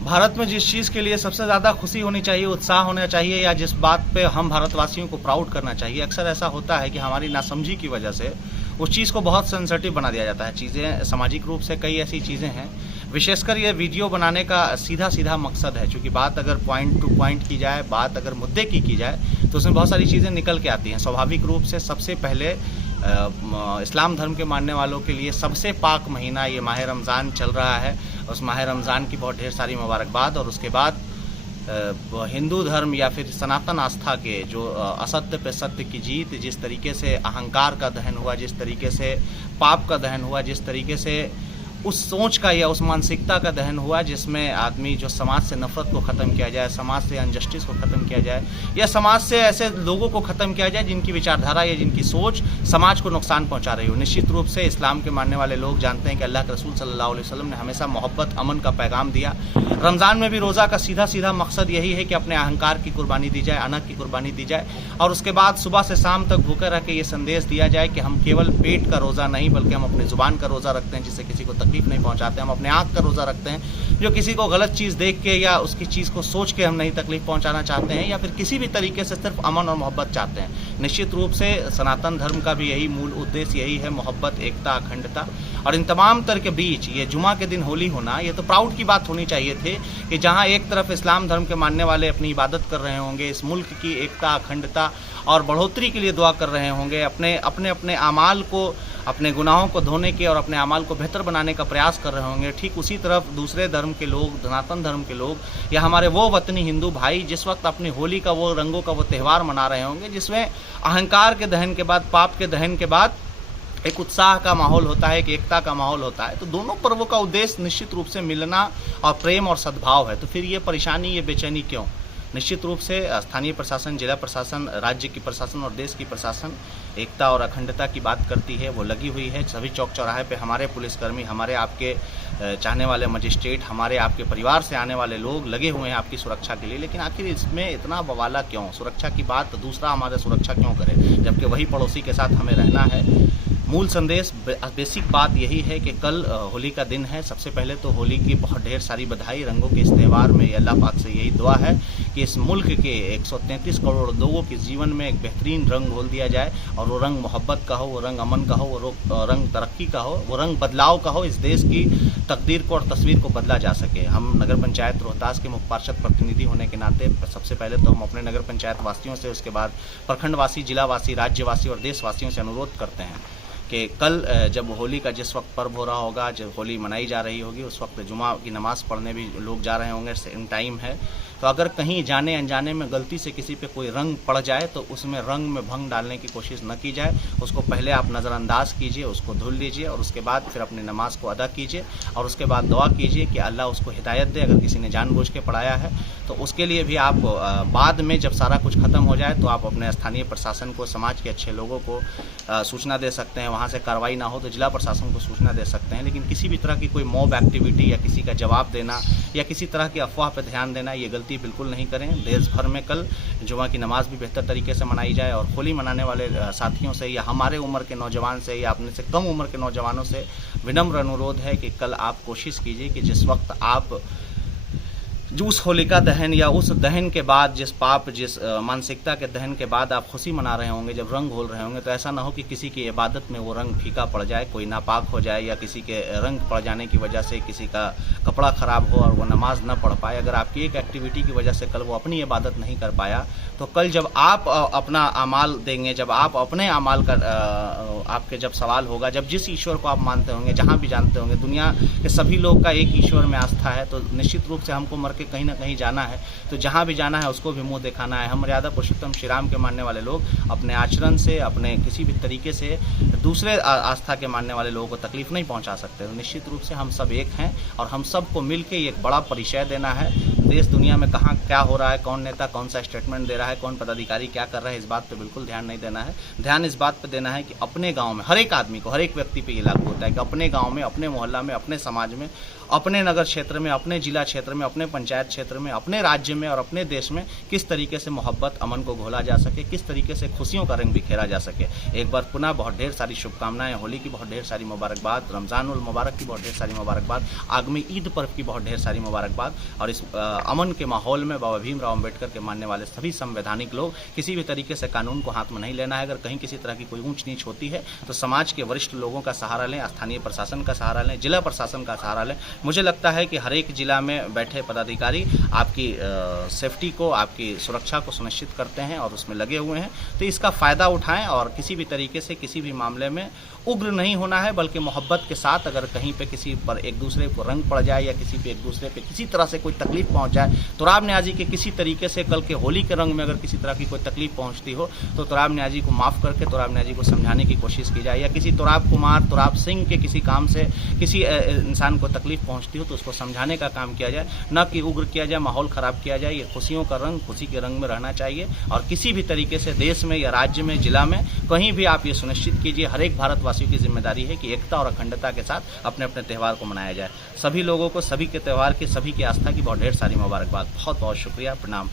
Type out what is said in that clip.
भारत में जिस चीज़ के लिए सबसे ज़्यादा खुशी होनी चाहिए, उत्साह होना चाहिए, या जिस बात पे हम भारतवासियों को प्राउड करना चाहिए, अक्सर ऐसा होता है कि हमारी नासमझी की वजह से उस चीज़ को बहुत सेंसिटिव बना दिया जाता है। चीज़ें सामाजिक रूप से कई ऐसी चीज़ें हैं, विशेषकर ये वीडियो बनाने का सीधा सीधा मकसद है, क्योंकि बात अगर पॉइंट टू पॉइंट की जाए, बात अगर मुद्दे की जाए, तो उसमें बहुत सारी चीज़ें निकल के आती हैं। स्वाभाविक रूप से सबसे पहले इस्लाम धर्म के मानने वालों के लिए सबसे पाक महीना ये माह रमज़ान चल रहा है। उस माह रमज़ान की बहुत ढेर सारी मुबारकबाद। और उसके बाद हिंदू धर्म या फिर सनातन आस्था के जो असत्य पे सत्य की जीत, जिस तरीके से अहंकार का दहन हुआ, जिस तरीके से पाप का दहन हुआ, जिस तरीके से उस सोच का या उस मानसिकता का दहन हुआ जिसमें आदमी जो समाज से नफरत को ख़त्म किया जाए, समाज से अनजस्टिस को ख़त्म किया जाए, या समाज से ऐसे लोगों को ख़त्म किया जाए जिनकी विचारधारा या जिनकी सोच समाज को नुकसान पहुंचा रही हो। निश्चित रूप से इस्लाम के मानने वाले लोग जानते हैं कि अल्लाह के रसूल सल्लल्लाहु अलैहि वसल्लम ने हमेशा मोहब्बत, अमन का पैगाम दिया। रमज़ान में भी रोज़ा का सीधा सीधा मकसद यही है कि अपने अहंकार की कुर्बानी दी जाए, अनक की कुर्बानी दी जाए, और उसके बाद सुबह से शाम तक भूखे रह के ये संदेश दिया जाए कि हम केवल पेट का रोज़ा नहीं, बल्कि हम अपनी ज़ुबान का रोज़ा रखते हैं जिससे किसी को तकलीफ नहीं पहुंचाते। हम अपने आँख का रोज़ा रखते हैं जो किसी को गलत चीज़ देख के या उसकी चीज़ को सोच के हम नहीं तकलीफ पहुंचाना चाहते हैं, या फिर किसी भी तरीके से सिर्फ अमन और मोहब्बत चाहते हैं। निश्चित रूप से सनातन धर्म का भी यही मूल उद्देश्य यही है, मोहब्बत, एकता, अखंडता। और इन तमाम तर के बीच ये जुमा के दिन होली होना, ये तो प्राउड की बात होनी चाहिए थी कि जहाँ एक तरफ इस्लाम धर्म के मानने वाले अपनी इबादत कर रहे होंगे, इस मुल्क की एकता, अखंडता और बढ़ोतरी के लिए दुआ कर रहे होंगे, अपने अमाल को, अपने गुनाहों को धोने के और अपने अमाल को बेहतर बनाने का प्रयास कर रहे होंगे, ठीक उसी तरफ दूसरे धर्म के लोग, सनातन धर्म के लोग या हमारे वो वतनी हिंदू भाई जिस वक्त अपनी होली का वो रंगों का वो त्यौहार मना रहे होंगे जिसमें अहंकार के दहन के बाद, पाप के दहन के बाद एक उत्साह का माहौल होता है, एक एकता का माहौल होता है, तो दोनों पर्वों का उद्देश्य निश्चित रूप से मिलना और प्रेम और सद्भाव है। तो फिर ये परेशानी, ये बेचैनी क्यों? निश्चित रूप से स्थानीय प्रशासन, जिला प्रशासन, राज्य की प्रशासन और देश की प्रशासन एकता और अखंडता की बात करती है, वो लगी हुई है। सभी चौक चौराहे पे हमारे पुलिसकर्मी, हमारे आपके चाहने वाले मजिस्ट्रेट, हमारे आपके परिवार से आने वाले लोग लगे हुए हैं आपकी सुरक्षा के लिए। लेकिन आखिर इसमें इतना बवाला क्यों? सुरक्षा की बात दूसरा हमारे सुरक्षा क्यों करे, जबकि वही पड़ोसी के साथ हमें रहना है। मूल संदेश, बेसिक बात यही है कि कल होली का दिन है। सबसे पहले तो होली की बहुत ढेर सारी बधाई। रंगों के इस त्यौहार में अल्लाह पाक से यही दुआ है कि इस मुल्क के 133 करोड़ लोगों के जीवन में एक बेहतरीन रंग घोल दिया जाए, और वो रंग मोहब्बत का हो, वो रंग अमन का हो, वो रंग तरक्की का हो, वो रंग बदलाव का हो। इस देश की तकदीर को और तस्वीर को बदला जा सके। हम नगर पंचायत रोहतास के मुख्य पार्षद प्रतिनिधि होने के नाते सबसे पहले तो हम अपने नगर पंचायत वासियों से, उसके बाद प्रखंडवासी, जिलावासी, राज्यवासी और देशवासियों से अनुरोध करते हैं कि कल जब होली का जिस वक्त पर्व हो रहा होगा, जब होली मनाई जा रही होगी, उस वक्त जुमा की नमाज़ पढ़ने भी लोग जा रहे होंगे, सेम टाइम है। तो अगर कहीं जाने अनजाने में गलती से किसी पे कोई रंग पड़ जाए तो उसमें रंग में भंग डालने की कोशिश न की जाए। उसको पहले आप नज़रअंदाज कीजिए, उसको धुल लीजिए और उसके बाद फिर अपनी नमाज को अदा कीजिए, और उसके बाद दुआ कीजिए कि अल्लाह उसको हिदायत दे। अगर किसी ने जानबूझ के पढ़ाया है तो उसके लिए भी आप बाद में जब सारा कुछ ख़त्म हो जाए तो आप अपने स्थानीय प्रशासन को, समाज के अच्छे लोगों को सूचना दे सकते हैं। वहाँ से कार्रवाई ना हो तो जिला प्रशासन को सूचना दे सकते हैं। लेकिन किसी भी तरह की कोई मॉब एक्टिविटी या किसी का जवाब देना या किसी तरह की अफवाह पर ध्यान देना, ये गलती बिल्कुल नहीं करें। देश भर में कल जुमा की नमाज भी बेहतर तरीके से मनाई जाए, और होली मनाने वाले साथियों से या हमारे उम्र के नौजवान से या अपने से कम उम्र के नौजवानों से विनम्र अनुरोध है कि कल आप कोशिश कीजिए कि जिस वक्त आप उस होलिका दहन या उस दहन के बाद, जिस पाप, जिस मानसिकता के दहन के बाद आप खुशी मना रहे होंगे, जब रंग घोल रहे होंगे, तो ऐसा ना हो कि किसी की इबादत में वो रंग फीका पड़ जाए, कोई नापाक हो जाए, या किसी के रंग पड़ जाने की वजह से किसी का कपड़ा ख़राब हो और वो नमाज न पढ़ पाए। अगर आपकी एक एक्टिविटी की वजह से कल वो अपनी इबादत नहीं कर पाया, तो कल जब आप अपना अमाल देंगे, जब आप अपने अमाल का आपके जब सवाल होगा, जब जिस ईश्वर को आप मानते होंगे, जहाँ भी जानते होंगे, दुनिया के सभी लोग का एक ईश्वर में आस्था है, तो निश्चित रूप से हमको मर के कहीं ना कहीं जाना है। तो जहाँ भी जाना है उसको भी मुंह दिखाना है। हम मर्यादा पुरुषोत्तम श्री राम के मानने वाले लोग अपने आचरण से, अपने किसी भी तरीके से दूसरे आस्था के मानने वाले लोगों को तकलीफ नहीं पहुंचा सकते। तो निश्चित रूप से हम सब एक हैं, और हम सबको मिलकर एक बड़ा परिचय देना है। देश दुनिया में कहाँ क्या हो रहा है, कौन नेता कौन सा स्टेटमेंट दे रहा है, कौन पदाधिकारी क्या कर रहा है, इस बात पे बिल्कुल ध्यान नहीं देना है। ध्यान इस बात पे देना है कि अपने गांव में हर एक आदमी को, हर एक व्यक्ति पे ये लागू होता है कि अपने गांव में, अपने मोहल्ला में, अपने समाज में अपने नगर क्षेत्र में, अपने जिला क्षेत्र में, अपने पंचायत क्षेत्र में, अपने राज्य में और अपने देश में किस तरीके से मोहब्बत, अमन को घोला जा सके, किस तरीके से खुशियों का रंग बिखेरा जा सके। एक बार पुनः बहुत ढेर सारी शुभकामनाएं, होली की बहुत ढेर सारी मुबारकबाद, रमज़ान उल मुबारक की बहुत ढेर सारी मुबारकबाद, आगामी ईद पर्व की बहुत ढेर सारी मुबारकबाद। और इस अमन के माहौल में बाबा भीमराव अम्बेडकर के मानने वाले सभी संवैधानिक लोग, किसी भी तरीके से कानून को हाथ में नहीं लेना है। अगर कहीं किसी तरह की कोई ऊंच नीच होती है तो समाज के वरिष्ठ लोगों का सहारा लें, स्थानीय प्रशासन का सहारा लें, जिला प्रशासन का सहारा लें। मुझे लगता है कि हर एक जिला में बैठे पदाधिकारी आपकी सेफ्टी को, आपकी सुरक्षा को सुनिश्चित करते हैं और उसमें लगे हुए हैं। तो इसका फ़ायदा उठाएं और किसी भी तरीके से किसी भी मामले में उग्र नहीं होना है, बल्कि मोहब्बत के साथ अगर कहीं पे किसी पर एक दूसरे को रंग पड़ जाए या किसी पे एक दूसरे पे किसी तरह से कोई तकलीफ पहुंच जाए, तुराब न्याजी के किसी तरीके से कल के होली के रंग में अगर किसी तरह की कोई तकलीफ पहुंचती हो तो तुराब न्याजी को माफ़ करके तुराब न्याजी को समझाने की कोशिश की जाए। या किसी तुराब कुमार, तुराब सिंह के किसी काम से किसी इंसान को तकलीफ पहुँचती हो तो उसको समझाने का काम किया जाए, न कि उग्र किया जाए, माहौल ख़राब किया जाए। ये खुशियों का रंग खुशी के रंग में रहना चाहिए और किसी भी तरीके से देश में या राज्य में, जिला में, कहीं भी आप ये सुनिश्चित कीजिए, हर एक भारतवासियों की जिम्मेदारी है कि एकता और अखंडता के साथ अपने अपने त्यौहार को मनाया जाए। सभी लोगों को सभी के त्यौहार की, सभी की आस्था की बहुत ढेर सारी मुबारकबाद। बहुत बहुत शुक्रिया, प्रणाम।